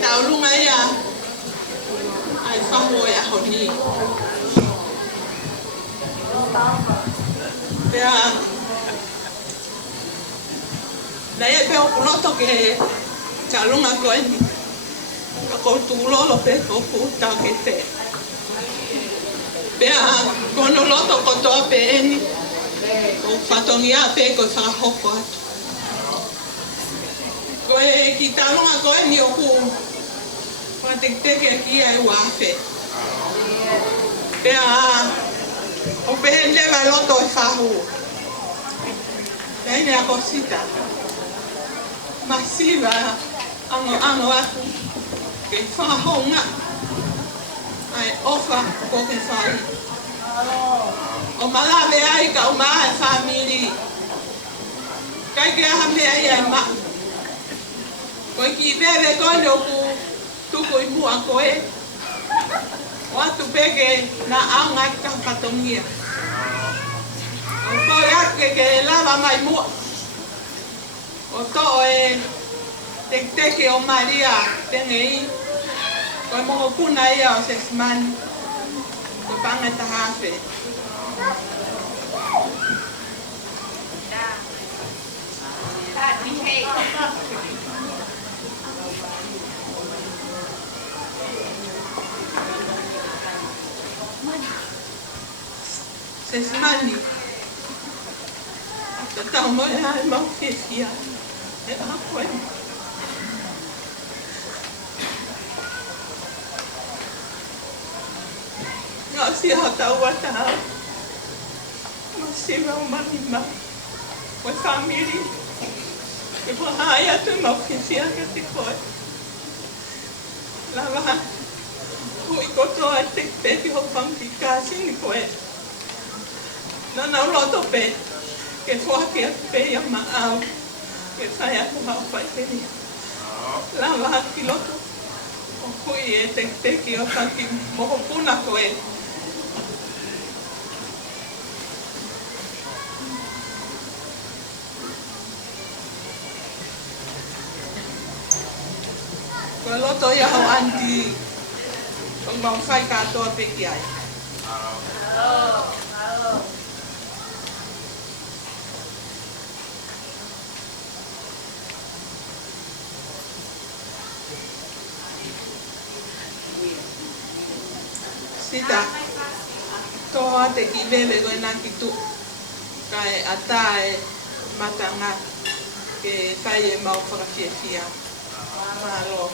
Tauolunga ia ai Fahu e Ahio ni. Pea na e peo kuloto ke Tauolunga koe ni. Ko tūlolo pe ko puta ke te. Pea kono loto kotoa pe eni. Ko whatongia pe ko whakahoko atu. Koe ki Tauolunga koe ni o ku Teke aquí ai wafe. Pea o pehende va loto e Fahu. Nei a cosita. Masiva ango aku ke Faiaho ai ofa ko ke fai. O malave ai ka o mai family. Kai ke ha me ai ma. Ko ki bebe ko no ku tuko i mua koe. O atu peke na aunga ka patongia. O koe ake ke lava mai mua. O to e teke o Maria tengei. Koe moho kuna ia o Sesimani. Ko panga tahafe. Sesimani. Tau mo e mau fia. E a koe. Ngā si ha tau wata. Masiva o manima. O family. E po hai atu mau fia ka te koe. Lava. Hui kotoa te peki ho pangkikasi ni koe. Nana loto pe ke fuaki pe ya maau ke Faiaho ha pai te ni la va ki loto o kui e te ki o taki moho puna koe ko loto ya ho anti o mau fai katoa pe ki ai Sita, toa te ki bebe koe nā ki tu, kai ata e matanga ke kai e mau whakawhiawhia. Malo.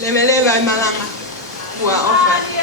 Leve leve ai malanga. Ua ofa. Te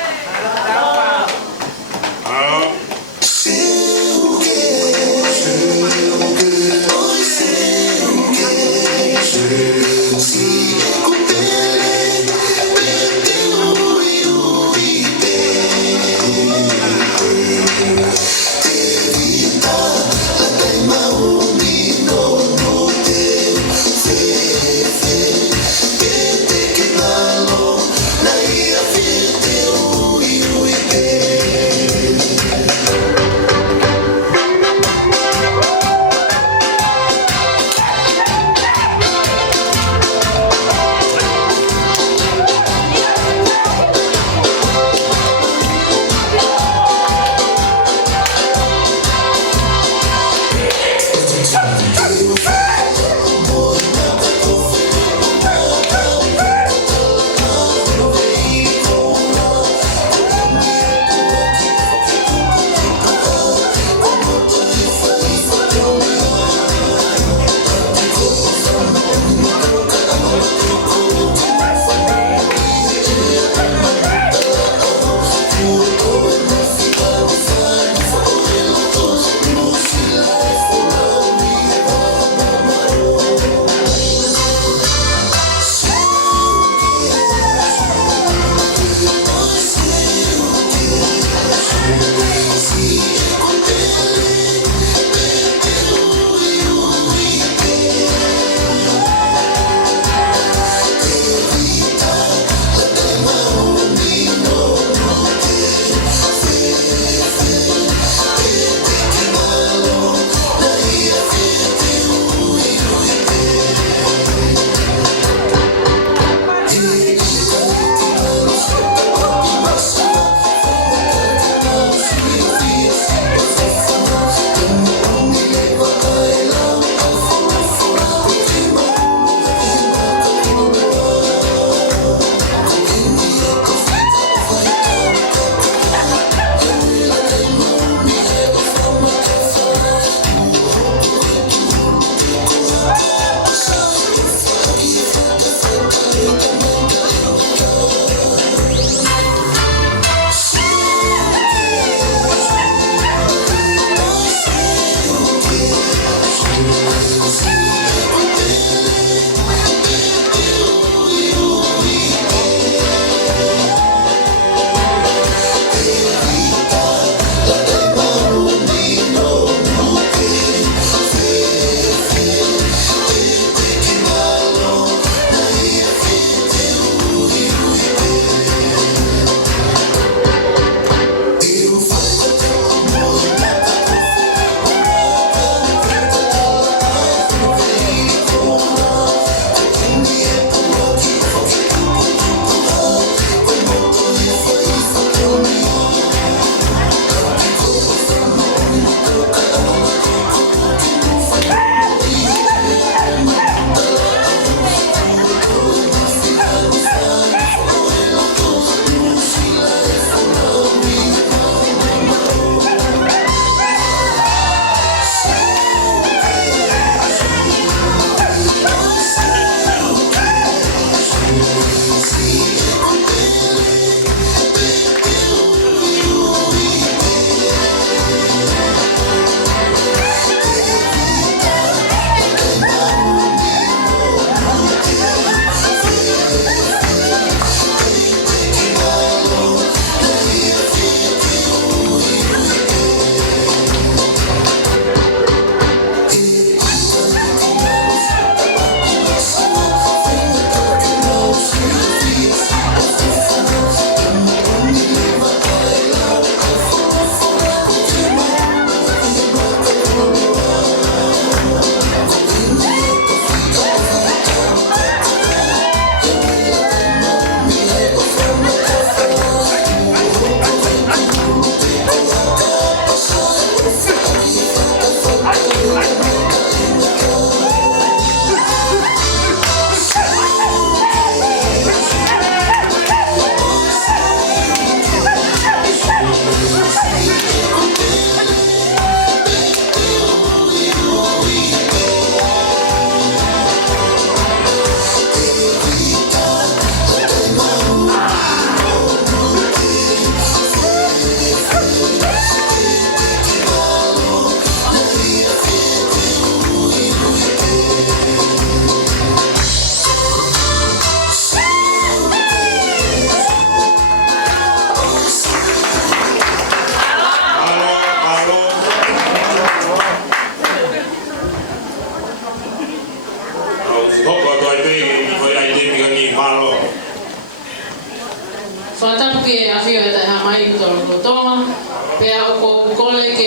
Fatapu e Ahio e Ahio e Tauolunga. Pea o ko kolege